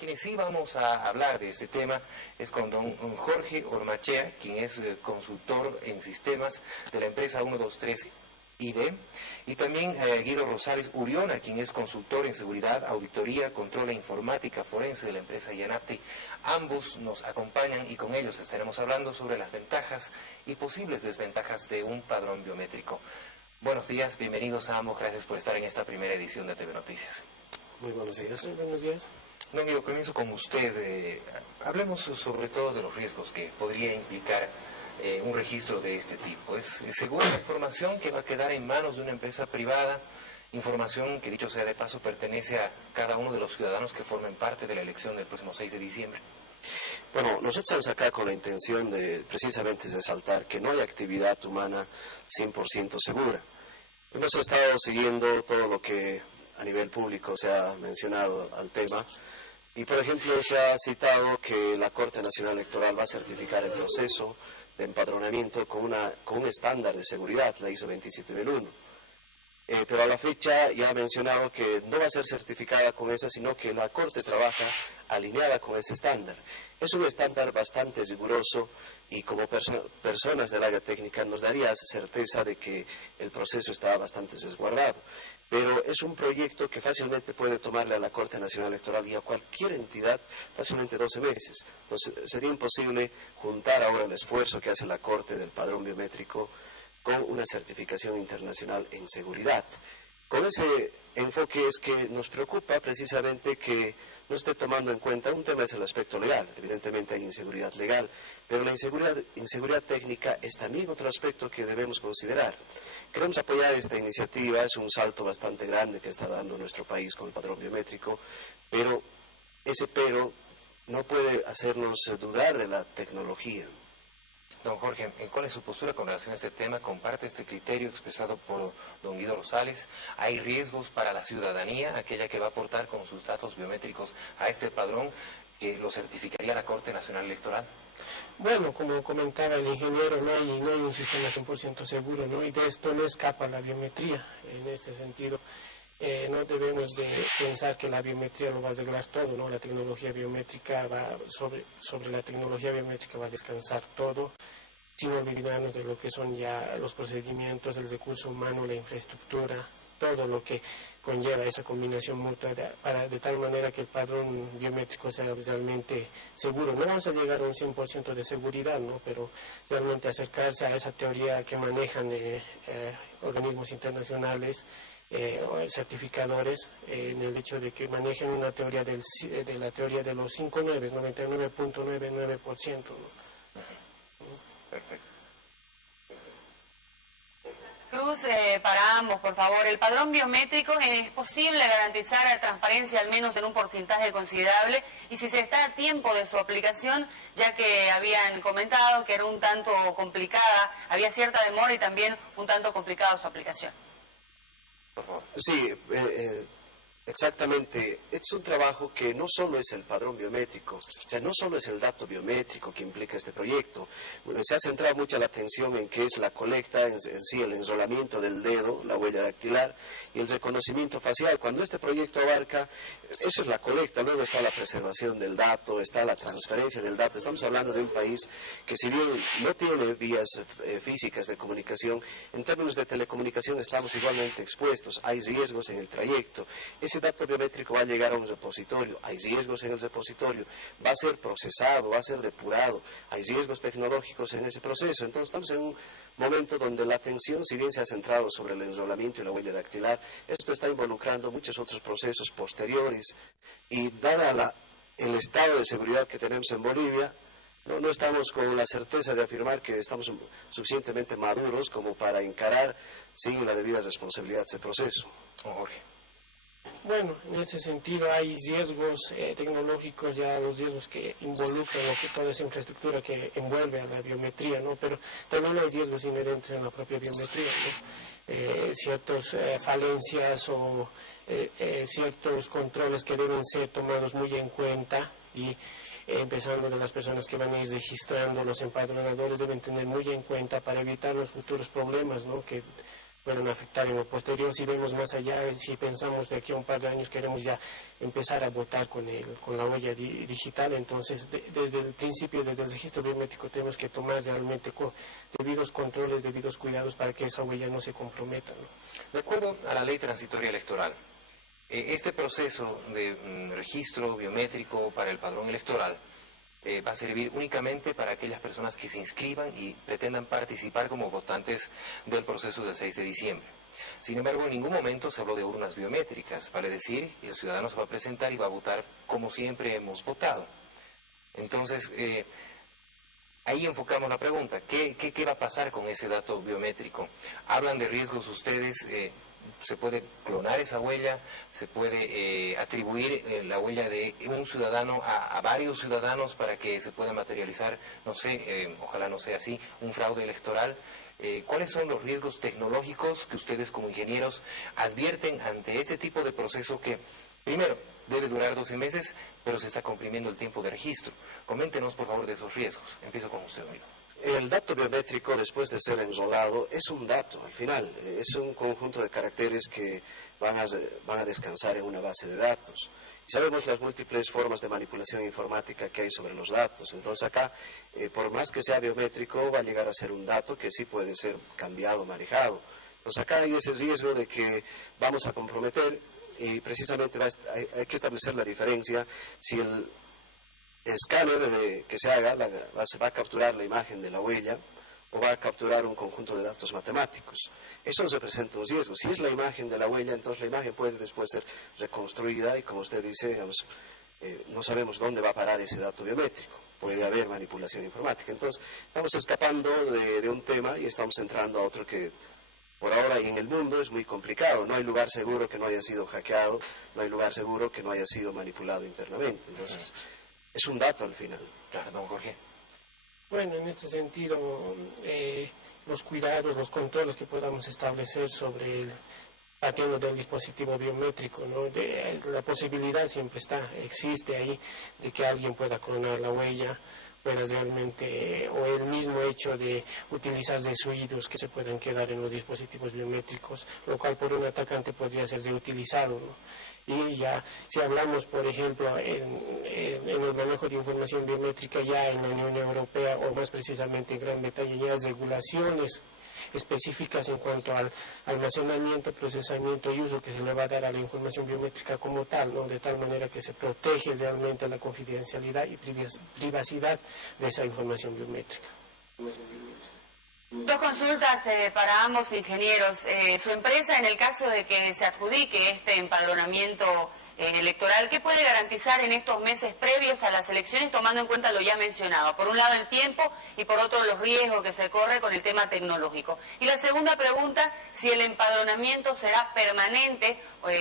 quienes sí vamos a hablar de este tema es con don Jorge Ormachea, quien es consultor en sistemas de la empresa 123 ID, y también Guido Rosales Uriona, quien es consultor en seguridad, auditoría, control e informática forense de la empresa Yanapti. Ambos nos acompañan y con ellos estaremos hablando sobre las ventajas y posibles desventajas de un padrón biométrico. Buenos días, bienvenidos a ambos, gracias por estar en esta primera edición de TV Noticias. Muy buenos días. Muy buenos días. Don Guido, comienzo con usted. Hablemos sobre todo de los riesgos que podría implicar un registro de este tipo. ¿Es segura la información que va a quedar en manos de una empresa privada? Información que, dicho sea de paso, pertenece a cada uno de los ciudadanos que formen parte de la elección del próximo 6 de diciembre. Bueno, nosotros estamos acá con la intención de precisamente resaltar que no hay actividad humana 100% segura. Hemos estado siguiendo todo lo que a nivel público se ha mencionado al tema y, por ejemplo, se ha citado que la Corte Nacional Electoral va a certificar el proceso de empadronamiento con un estándar de seguridad, la ISO 27001. Pero a la fecha ya ha mencionado que no va a ser certificada con esa, sino que la Corte trabaja alineada con ese estándar. Es un estándar bastante riguroso y como personas del área técnica nos daría certeza de que el proceso está bastante resguardado. Pero es un proyecto que fácilmente puede tomarle a la Corte Nacional Electoral y a cualquier entidad fácilmente 12 meses. Entonces sería imposible juntar ahora el esfuerzo que hace la Corte del padrón biométrico con una certificación internacional en seguridad. Con ese enfoque es que nos preocupa precisamente que no esté tomando en cuenta, un tema es el aspecto legal, evidentemente hay inseguridad legal, pero la inseguridad técnica es también otro aspecto que debemos considerar. Queremos apoyar esta iniciativa, es un salto bastante grande que está dando nuestro país con el padrón biométrico, pero ese pero no puede hacernos dudar de la tecnología. Don Jorge, ¿cuál es su postura con relación a este tema? ¿Comparte este criterio expresado por don Guido Rosales? ¿Hay riesgos para la ciudadanía, aquella que va a aportar con sus datos biométricos a este padrón que lo certificaría la Corte Nacional Electoral? Bueno, como comentaba el ingeniero, no hay un sistema 100% seguro, ¿no? Y de esto no escapa la biometría. En este sentido, no debemos de pensar que la biometría lo va a arreglar todo, ¿no? La tecnología biométrica va sobre la tecnología biométrica va a descansar todo, sin olvidarnos de lo que son ya los procedimientos, el recurso humano, la infraestructura, todo lo que conlleva esa combinación mutua de tal manera que el padrón biométrico sea realmente seguro. No vamos a llegar a un 100% de seguridad, ¿no? Pero realmente acercarse a esa teoría que manejan organismos internacionales, certificadores, en el hecho de que manejen una teoría de la teoría de los 5 9, 99.99%, ¿no? Perfecto. Cruz, para ambos, por favor. ¿El padrón biométrico es posible garantizar la transparencia al menos en un porcentaje considerable? Y si se está a tiempo de su aplicación, ya que habían comentado que era un tanto complicada, había cierta demora y también un tanto complicada su aplicación. Por favor. Sí, exactamente. Es un trabajo que no solo es el padrón biométrico, o sea, no solo es el dato biométrico que implica este proyecto. Bueno, se ha centrado mucha la atención en qué es la colecta, en sí el enrolamiento del dedo, la huella dactilar y el reconocimiento facial. Cuando este proyecto abarca, eso es la colecta, luego está la preservación del dato, está la transferencia del dato. Estamos hablando de un país que, si bien no tiene vías físicas de comunicación, en términos de telecomunicación estamos igualmente expuestos. Hay riesgos en el trayecto. Ese dato biométrico va a llegar a un repositorio, hay riesgos en el repositorio, va a ser procesado, va a ser depurado, hay riesgos tecnológicos en ese proceso. Entonces estamos en un momento donde la atención, si bien se ha centrado sobre el enrolamiento y la huella dactilar, esto está involucrando muchos otros procesos posteriores y dada el estado de seguridad que tenemos en Bolivia, no estamos con la certeza de afirmar que estamos suficientemente maduros como para encarar sin la debida responsabilidad ese proceso. Jorge. Bueno, en ese sentido hay riesgos tecnológicos, ya los riesgos que involucran toda esa infraestructura que envuelve a la biometría, ¿no? Pero también hay riesgos inherentes en la propia biometría, ¿no? Ciertas falencias o ciertos controles que deben ser tomados muy en cuenta y empezando de las personas que van a ir registrando, los empadronadores deben tener muy en cuenta para evitar los futuros problemas, ¿no? Que pueden afectar en lo posterior. Si vemos más allá, si pensamos de aquí a un par de años queremos ya empezar a votar con la huella digital, entonces desde el principio, desde el registro biométrico tenemos que tomar realmente debidos controles, debidos cuidados para que esa huella no se comprometa, ¿no? De acuerdo a la ley transitoria electoral, este proceso de registro biométrico para el padrón electoral va a servir únicamente para aquellas personas que se inscriban y pretendan participar como votantes del proceso del 6 de diciembre. Sin embargo, en ningún momento se habló de urnas biométricas, vale decir, el ciudadano se va a presentar y va a votar como siempre hemos votado. Entonces, ahí enfocamos la pregunta, ¿qué va a pasar con ese dato biométrico? ¿Hablan de riesgos ustedes? ¿Se puede clonar esa huella? ¿Se puede atribuir la huella de un ciudadano a varios ciudadanos para que se pueda materializar, no sé, ojalá no sea así, un fraude electoral? ¿Cuáles son los riesgos tecnológicos que ustedes como ingenieros advierten ante este tipo de proceso que, primero, debe durar 12 meses, pero se está comprimiendo el tiempo de registro? Coméntenos, por favor, de esos riesgos. Empiezo con usted, amigo. El dato biométrico, después de ser enrolado, es un dato, al final, es un conjunto de caracteres que van a descansar en una base de datos. Y sabemos las múltiples formas de manipulación informática que hay sobre los datos. Entonces acá, por más que sea biométrico, va a llegar a ser un dato que sí puede ser cambiado, manejado. Entonces acá hay ese riesgo de que vamos a comprometer, y precisamente hay que establecer la diferencia si el escáner que se haga va a capturar la imagen de la huella o va a capturar un conjunto de datos matemáticos. Eso representa un riesgo. Si es la imagen de la huella, entonces la imagen puede después ser reconstruida y, como usted dice, digamos, no sabemos dónde va a parar ese dato biométrico. Puede haber manipulación informática. Entonces, estamos escapando de un tema y estamos entrando a otro que por ahora y en el mundo es muy complicado. No hay lugar seguro que no haya sido hackeado, no hay lugar seguro que no haya sido manipulado internamente. Entonces, es un dato al final. Claro, don Jorge. Bueno, en este sentido, los cuidados, los controles que podamos establecer sobre partiendo del dispositivo biométrico, ¿no? La posibilidad siempre existe ahí de que alguien pueda clonar la huella, pueda realmente, o el mismo hecho de utilizar desuidos que se puedan quedar en los dispositivos biométricos, lo cual por un atacante podría ser reutilizado, ¿no? Y ya, si hablamos, por ejemplo, en el manejo de información biométrica ya en la Unión Europea, o más precisamente en Gran Bretaña, ya hay regulaciones específicas en cuanto al almacenamiento, procesamiento y uso que se le va a dar a la información biométrica como tal, ¿no? De tal manera que se protege realmente la confidencialidad y privacidad de esa información biométrica. Dos consultas para ambos ingenieros. Su empresa, en el caso de que se adjudique este empadronamiento electoral, ¿qué puede garantizar en estos meses previos a las elecciones, tomando en cuenta lo ya mencionado? Por un lado el tiempo y por otro los riesgos que se corre con el tema tecnológico. Y la segunda pregunta, si el empadronamiento será permanente,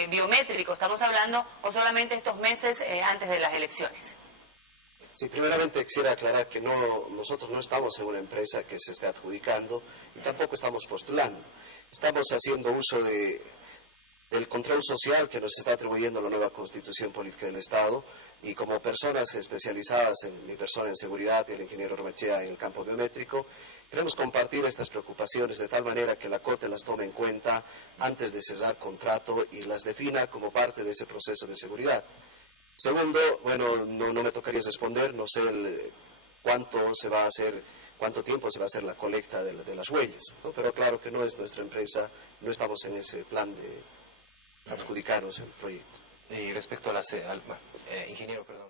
biométrico estamos hablando, o solamente estos meses antes de las elecciones. Sí, primeramente quisiera aclarar que nosotros no estamos en una empresa que se esté adjudicando y tampoco estamos postulando. Estamos haciendo uso del control social que nos está atribuyendo la nueva Constitución Política del Estado, y como personas especializadas, mi persona en seguridad y el ingeniero Ormachea en el campo biométrico, queremos compartir estas preocupaciones de tal manera que la Corte las tome en cuenta antes de cerrar contrato y las defina como parte de ese proceso de seguridad. Segundo, bueno, no me tocaría responder, no sé cuánto tiempo se va a hacer la colecta de las huellas, ¿no? Pero claro que no es nuestra empresa, no estamos en ese plan de adjudicarnos el proyecto. Y respecto a ingeniero, perdón.